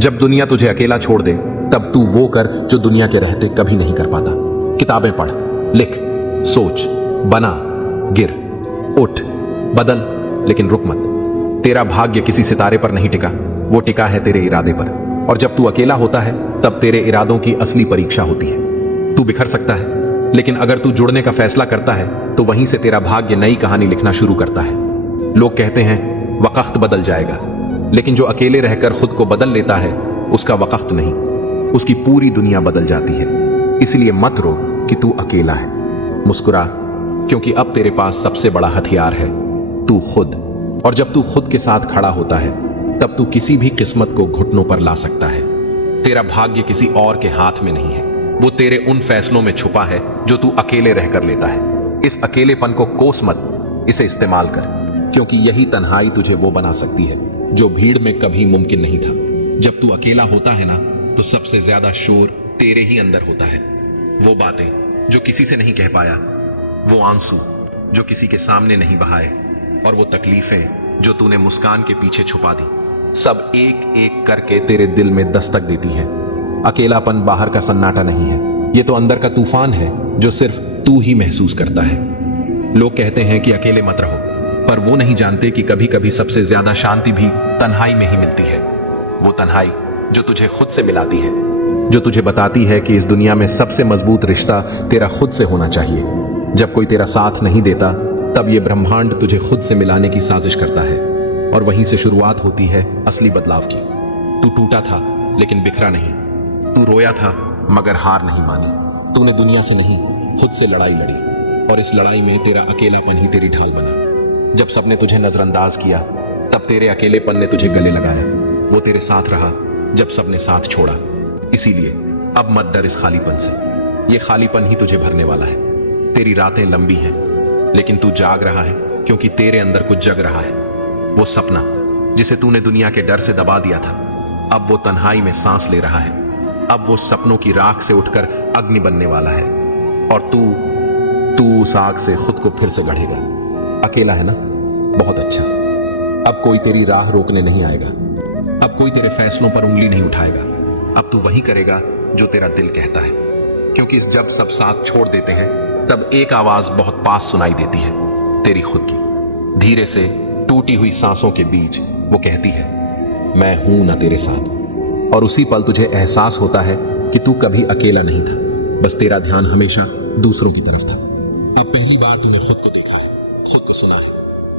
जब दुनिया तुझे अकेला छोड़ दे तब तू वो कर जो दुनिया के रहते कभी नहीं कर पाता। किताबें पढ़, लिख, सोच, बना, गिर, उठ, बदल, लेकिन रुक मत। तेरा भाग्य किसी सितारे पर नहीं टिका, वो टिका है तेरे इरादे पर। और जब तू अकेला होता है तब तेरे इरादों की असली परीक्षा होती है। तू बिखर सकता है, लेकिन अगर तू जुड़ने का फैसला करता है तो वहीं से तेरा भाग्य नई कहानी लिखना शुरू करता है। लोग कहते हैं वक्त बदल जाएगा, लेकिन जो अकेले रहकर खुद को बदल लेता है उसका वक्त नहीं, उसकी पूरी दुनिया बदल जाती है। इसलिए मत रो कि तू अकेला है, मुस्कुरा, क्योंकि अब तेरे पास सबसे बड़ा हथियार है, तू खुद। और जब तू खुद के साथ खड़ा होता है तब तू किसी भी किस्मत को घुटनों पर ला सकता है। तेरा भाग्य किसी और के हाथ में नहीं है, वो तेरे उन फैसलों में छुपा है जो तू अकेले रहकर लेता है। इस अकेलेपन को कोस मत, इसे इस्तेमाल कर, क्योंकि यही तन्हाई तुझे वो बना सकती है जो भीड़ में कभी मुमकिन नहीं था। जब तू अकेला होता है ना तो सबसे ज्यादा शोर तेरे ही अंदर होता है। वो बातें जो किसी से नहीं कह पाया, वो आंसू जो किसी के सामने नहीं बहाए, और वो तकलीफें जो तूने मुस्कान के पीछे छुपा दी, सब एक एक करके तेरे दिल में दस्तक देती है। अकेलापन बाहर का सन्नाटा नहीं है, ये तो अंदर का तूफान है जो सिर्फ तू ही महसूस करता है। लोग कहते हैं कि अकेले मत रहो, पर वो नहीं जानते कि कभी कभी सबसे ज्यादा शांति भी तन्हाई में ही मिलती है। वो तन्हाई जो तुझे खुद से मिलाती है, जो तुझे बताती है कि इस दुनिया में सबसे मजबूत रिश्ता तेरा खुद से होना चाहिए। जब कोई तेरा साथ नहीं देता तब ये ब्रह्मांड तुझे खुद से मिलाने की साजिश करता है, और वहीं से शुरुआत होती है असली बदलाव की। तू टूटा था लेकिन बिखरा नहीं, तू रोया था मगर हार नहीं मानी। तूने दुनिया से नहीं खुद से लड़ाई लड़ी, और इस लड़ाई में तेरा अकेलापन ही तेरी ढाल बना। जब सबने तुझे नजरअंदाज किया तब तेरे अकेलेपन ने तुझे गले लगाया। वो तेरे साथ रहा जब सबने साथ छोड़ा। इसीलिए अब मत डर इस खालीपन से, ये खालीपन ही तुझे भरने वाला है। तेरी रातें लंबी हैं, लेकिन तू जाग रहा है क्योंकि तेरे अंदर कुछ जग रहा है। वो सपना जिसे तूने दुनिया के डर से दबा दिया था, अब वो तन्हाई में सांस ले रहा है। अब वो सपनों की राख से उठकर अग्नि बनने वाला है, और तू उस आग से खुद को फिर से गढ़ेगा। अकेला है ना? बहुत अच्छा। अब कोई तेरी राह रोकने नहीं आएगा, अब कोई तेरे फैसलों पर उंगली नहीं उठाएगा। अब तू वही करेगा जो तेरा दिल कहता है, क्योंकि जब सब साथ छोड़ देते हैं तब एक आवाज बहुत पास सुनाई देती है, तेरी खुद की। धीरे से टूटी हुई सांसों के बीच वो कहती है, मैं हूं ना तेरे साथ। और उसी पल तुझे एहसास होता है कि तू कभी अकेला नहीं था, बस तेरा ध्यान हमेशा दूसरों की तरफ था। अब पहली बार तूने खुद को देखा है, खुद को सुना है,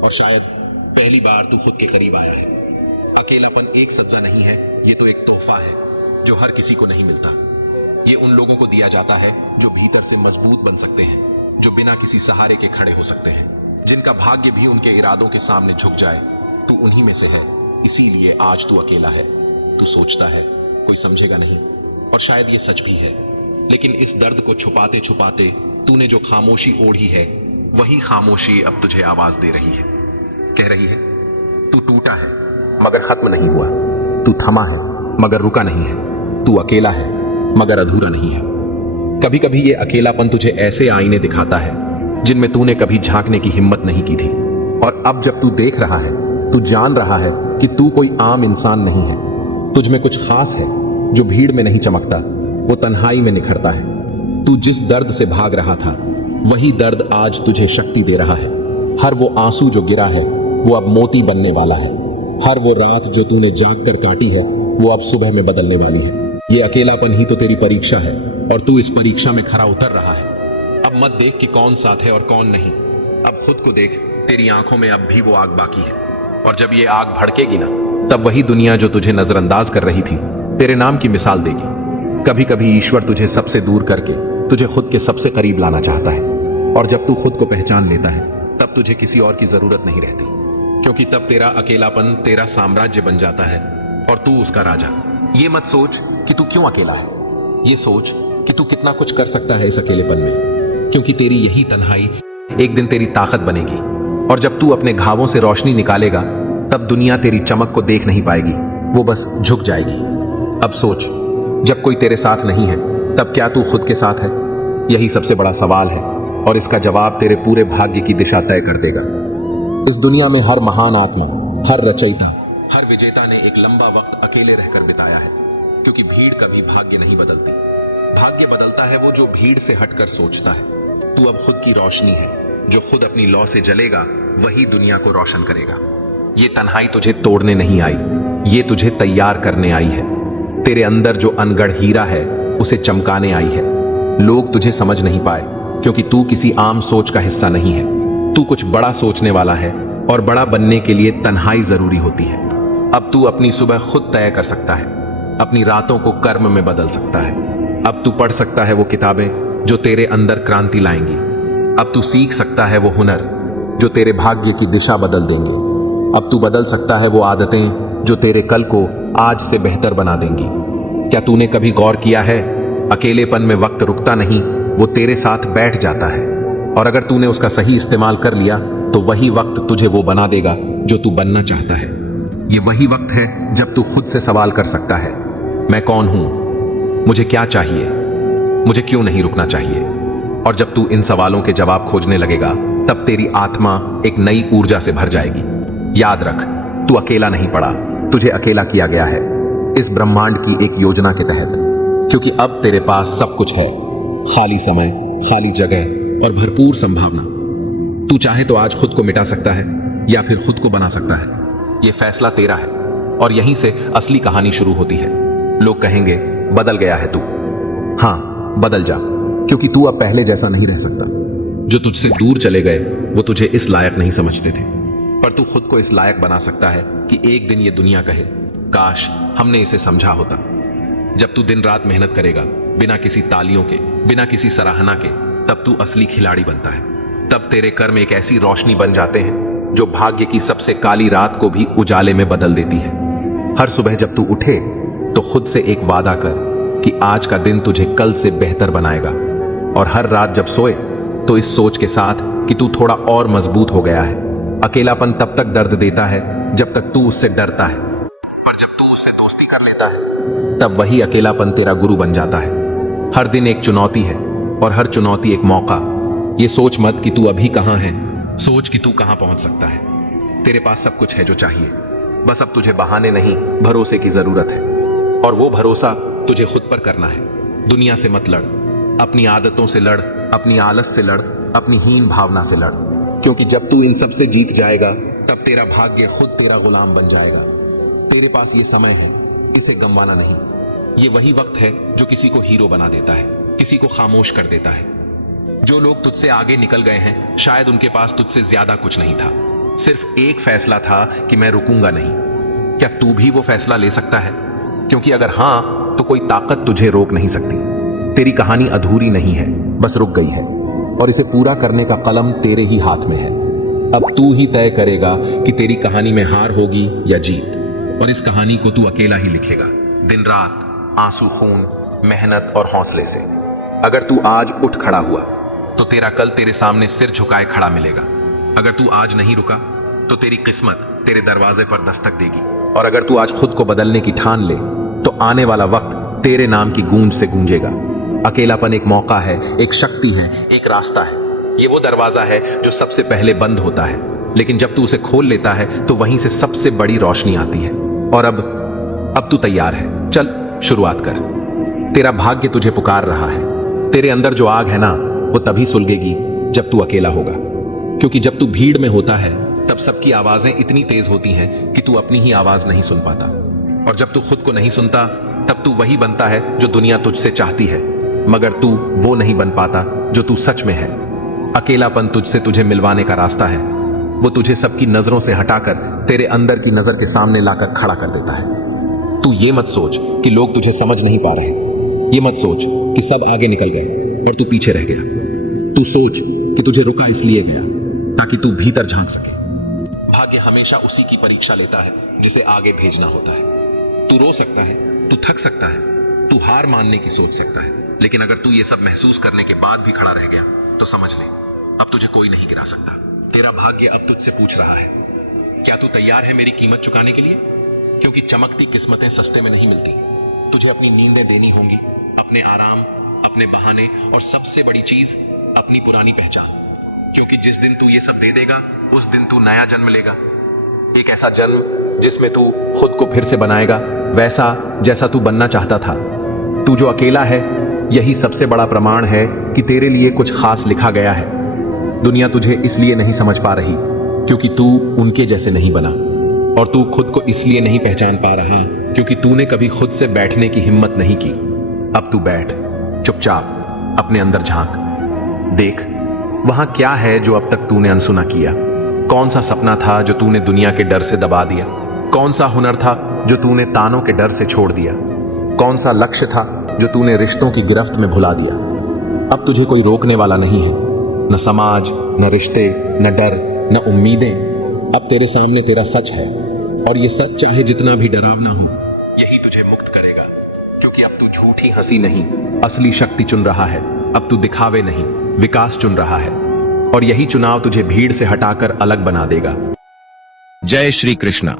और शायद पहली बार तू खुद के करीब आया है। अकेलापन एक सज्जा नहीं है, ये तो एक तोहफा है जो हर किसी को नहीं मिलता। ये उन लोगों को दिया जाता है जो भीतर से मजबूत बन सकते हैं, जो बिना किसी सहारे के खड़े हो सकते हैं, जिनका भाग्य भी उनके इरादों के सामने झुक जाए। तू उन्हीं में से है, इसीलिए आज तू अकेला है। तू सोचता है कोई समझेगा नहीं, और शायद ये सच भी है, लेकिन इस दर्द को छुपाते छुपाते तूने जो खामोशी ओढ़ी है, वही खामोशी अब तुझे आवाज दे रही है, कह रही है, तू टूटा है मगर खत्म नहीं हुआ, तू थमा है मगर रुका नहीं है, तू अकेला है मगर अधूरा नहीं है। कभी कभी ये अकेलापन तुझे ऐसे आईने दिखाता है जिनमें तूने कभी झांकने की हिम्मत नहीं की थी, और अब जब तू देख रहा है, तू जान रहा है कि तू कोई आम इंसान नहीं है। तुझ में कुछ खास है जो भीड़ में नहीं चमकता, वो तन्हाई में निखरता है। तू जिस दर्द से भाग रहा था, वही दर्द आज तुझे शक्ति दे रहा है। हर वो आंसू जो गिरा है वो अब मोती बनने वाला है। हर वो रात जो तूने जाग कर काटी है वो अब सुबह में बदलने वाली है। ये अकेलापन ही तो तेरी परीक्षा है, और तू इस परीक्षा में खरा उतर रहा है। अब मत देख कि कौन साथ है और कौन नहीं, अब खुद को देख, तेरी आंखों में अब भी वो आग बाकी है। और जब ये आग भड़केगी ना, तब वही दुनिया जो तुझे नजरअंदाज कर रही थी तेरे नाम की मिसाल देगी। कभी कभी ईश्वर तुझे सबसे दूर करके तुझे खुद के सबसे करीब लाना चाहता है, और जब तू खुद को पहचान लेता है तब तुझे किसी और की जरूरत नहीं रहती, क्योंकि तब तेरा अकेलापन तेरा साम्राज्य बन जाता है और तू उसका राजा। ये मत सोच कि तू क्यों अकेला है, ये सोच कि तू कितना कुछ कर सकता है इस अकेलेपन में, क्योंकि तेरी यही तन्हाई एक दिन तेरी ताकत बनेगी। और जब तू अपने घावों से रोशनी निकालेगा तब दुनिया तेरी चमक को देख नहीं पाएगी, वो बस झुक जाएगी। अब सोच, जब कोई तेरे साथ नहीं है तब क्या तू खुद के साथ है? यही सबसे बड़ा सवाल है, और इसका जवाब तेरे पूरे भाग्य की दिशा तय कर देगा। इस दुनिया में हर महान आत्मा, हर रचयिता, हर विजेता ने एक लंबा वक्त अकेले रह रहकर बिताया है, क्योंकि भीड़ कभी भाग्य नहीं बदलती। भाग्य बदलता है वो जो भीड़ से हटकर सोचता है। तू अब खुद की रोशनी है, जो खुद अपनी लौ से जलेगा वही दुनिया को रोशन करेगा। ये तन्हाई तुझे तोड़ने नहीं आई, ये तुझे तैयार करने आई है। तेरे अंदर जो अनगढ़ हीरा है उसे चमकाने आई है। लोग तुझे समझ नहीं पाए क्योंकि तू किसी आम सोच का हिस्सा नहीं है। तू कुछ बड़ा सोचने वाला है और बड़ा बनने के लिए तन्हाई जरूरी होती है। अब तू अपनी सुबह खुद तय कर सकता है, अपनी रातों को कर्म में बदल सकता है। अब तू पढ़ सकता है वो किताबें जो तेरे अंदर क्रांति लाएंगी। अब तू सीख सकता है वो हुनर जो तेरे भाग्य की दिशा बदल देंगे। अब तू बदल सकता है वो आदतें जो तेरे कल को आज से बेहतर बना देंगी। क्या तूने कभी गौर किया है, अकेलेपन में वक्त रुकता नहीं, वो तेरे साथ बैठ जाता है। और अगर तूने उसका सही इस्तेमाल कर लिया तो वही वक्त तुझे वो बना देगा जो तू बनना चाहता है। ये वही वक्त है जब तू खुद से सवाल कर सकता है, मैं कौन हूं, मुझे क्या चाहिए, मुझे क्यों नहीं रुकना चाहिए। और जब तू इन सवालों के जवाब खोजने लगेगा तब तेरी आत्मा एक नई ऊर्जा से भर जाएगी। याद रख, तू अकेला नहीं पड़ा, तुझे अकेला किया गया है इस ब्रह्मांड की एक योजना के तहत। क्योंकि अब तेरे पास सब कुछ है, खाली समय, खाली जगह और भरपूर संभावना। तू चाहे तो आज खुद को मिटा सकता है या फिर खुद को बना सकता है। यह फैसला तेरा है और यहीं से असली कहानी शुरू होती है। लोग कहेंगे बदल गया है तू। हां, बदल जा, क्योंकि तू अब पहले जैसा नहीं रह सकता। जो तुझसे दूर चले गए वो तुझे इस लायक नहीं समझते थे, पर तू खुद को इस लायक बना सकता है कि एक दिन ये दुनिया कहे, काश हमने इसे समझा होता। जब तू दिन रात मेहनत करेगा बिना किसी तालियों के, बिना किसी सराहना के, तब तू असली खिलाड़ी बनता है। तब तेरे कर्म एक ऐसी रोशनी बन जाते हैं जो भाग्य की सबसे काली रात को भी उजाले में बदल देती है। हर सुबह जब तू उठे तो खुद से एक वादा कर कि आज का दिन तुझे कल से बेहतर बनाएगा। और हर रात जब सोए तो इस सोच के साथ कि तू थोड़ा और मजबूत हो गया है। अकेलापन तब तक दर्द देता है जब तक तू उससे डरता है, पर जब तू उससे दोस्ती कर लेता है तब वही अकेलापन तेरा गुरु बन जाता है। हर दिन एक चुनौती है और हर चुनौती एक मौका। ये सोच मत कि तू अभी कहां है, सोच कि तू कहां पहुंच सकता है। तेरे पास सब कुछ है जो चाहिए, बस अब तुझे बहाने नहीं, भरोसे की जरूरत है। और वो भरोसा तुझे खुद पर करना है। दुनिया से मत लड़, अपनी आदतों से लड़, अपनी आलस से लड़, अपनी हीन भावना से लड़। क्योंकि जब तू इन सब से जीत जाएगा तब तेरा भाग्य खुद तेरा गुलाम बन जाएगा। तेरे पास ये समय है, इसे गंवाना नहीं। ये वही वक्त है जो किसी को हीरो बना देता है, किसी को खामोश कर देता है। जो लोग तुझसे आगे निकल गए हैं शायद उनके पास तुझसे ज्यादा कुछ नहीं था, सिर्फ एक फैसला था कि मैं रुकूंगा नहीं। क्या तू भी वो फैसला ले सकता है? क्योंकि अगर हां तो कोई ताकत तुझे रोक नहीं सकती। तेरी कहानी अधूरी नहीं है, बस रुक गई है और इसे पूरा करने का कलम तेरे ही हाथ में है। अब तू ही तय करेगा कि तेरी कहानी में हार होगी या जीत। और इस कहानी को तू अकेला ही लिखेगा, दिन रात, आंसू खून, मेहनत और हौसले से। अगर तू आज उठ खड़ा हुआ तो तेरा कल तेरे सामने सिर झुकाए खड़ा मिलेगा। अगर तू आज नहीं रुका तो तेरी किस्मत तेरे दरवाजे पर दस्तक देगी। और अगर तू आज खुद को बदलने की ठान ले तो आने वाला वक्त तेरे नाम की गूंज से गूंजेगा। अकेलापन एक मौका है, एक शक्ति है, एक रास्ता है। ये वो दरवाजा है जो सबसे पहले बंद होता है, लेकिन जब तू उसे खोल लेता है तो वहीं से सबसे बड़ी रोशनी आती है। और अब तू तैयार है, चल शुरुआत कर। तेरा भाग्य तुझे पुकार रहा है। तेरे अंदर जो आग है ना, वो तभी सुलगेगी जब तू अकेला होगा। क्योंकि जब तू भीड़ में होता है तब सबकी आवाजें इतनी तेज होती हैं कि तू अपनी ही आवाज नहीं सुन पाता। और जब तू खुद को नहीं सुनता तब तू वही बनता है जो दुनिया तुझसे चाहती है, मगर तू वो नहीं बन पाता जो तू सच में है। अकेलापन तुझसे तुझे मिलवाने का रास्ता है। वो तुझे सबकी नजरों से हटाकर तेरे अंदर की नजर के सामने लाकर खड़ा कर देता है। तू ये मत सोच कि लोग तुझे समझ नहीं पा रहे, ये मत सोच कि सब आगे निकल गए और तू पीछे रह गया। तू सोच कि तुझे रुका इसलिए गया ताकि तू भीतर झांक सके। भाग्य हमेशा उसी की परीक्षा लेता है जिसे आगे भेजना होता है। तू रो सकता है, तू थक सकता है, तू हार मानने की सोच सकता है, लेकिन अगर तू ये सब महसूस करने के बाद भी खड़ा रह गया तो समझ ले, अब तुझे कोई नहीं गिरा सकता। तेरा भाग्य अब तुझसे पूछ रहा है, क्या तू तैयार है मेरी कीमत चुकाने के लिए? क्योंकि चमकती किस्मतें सस्ते में नहीं मिलती। तुझे अपनी नींदें देनी होंगी, अपने आराम, अपने बहाने और सबसे बड़ी चीज अपनी पुरानी पहचान। क्योंकि जिस दिन तू ये सब दे देगा उस दिन तू नया जन्म लेगा। एक ऐसा जन्म जिसमें तू खुद को फिर से बनाएगा वैसा जैसा तू बनना चाहता था। तू जो अकेला है, यही सबसे बड़ा प्रमाण है कि तेरे लिए कुछ खास लिखा गया है। दुनिया तुझे इसलिए नहीं समझ पा रही क्योंकि तू उनके जैसे नहीं बना, और तू खुद को इसलिए नहीं पहचान पा रहा क्योंकि तूने कभी खुद से बैठने की हिम्मत नहीं की। अब तू बैठ, चुपचाप अपने अंदर झांक, देख वहां क्या है जो अब तक तूने अनसुना किया। कौन सा सपना था जो तूने दुनिया के डर से दबा दिया? कौन सा हुनर था जो तूने तानों के डर से छोड़ दिया? कौन सा लक्ष्य था जो तूने रिश्तों की गिरफ्त में भुला दिया? अब तुझे कोई रोकने वाला नहीं है, न समाज, न रिश्ते, न डर, न उम्मीदें। अब तेरे सामने तेरा सच है, और ये सच चाहे जितना भी डरावना हो, यही तुझे मुक्त करेगा। क्योंकि अब तू झूठी हंसी नहीं, असली शक्ति चुन रहा है। अब तू दिखावे नहीं, विकास चुन रहा है, और यही चुनाव तुझे भीड़ से हटाकर अलग बना देगा। जय श्री कृष्णा।